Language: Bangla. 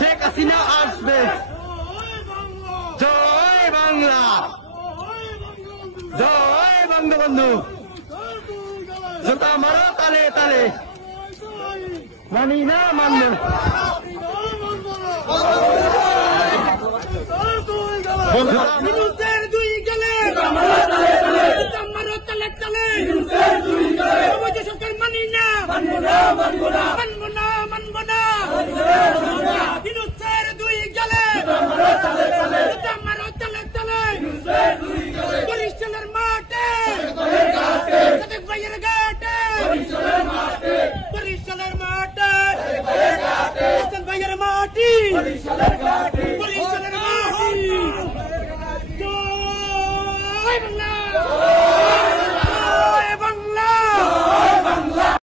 শেখ হাসিনা আসবে। জয় বাংলা, জয় বঙ্গবন্ধু। জুতা মারো তালে তালে, মানি না মানব। দুই গেলে মারো তালে তালে, সরকার মানি না, মানবো না মানবো না মানবো না মানবো না। দুই গেলে মারো তালে তালে, বরিশালের মাঠে সাদেক ভাইয়ের ঘাটে, বরিশালের মাঠে হাসান ভাইয়ের মাটি, বরিশালের মাটি। জয় বাংলা।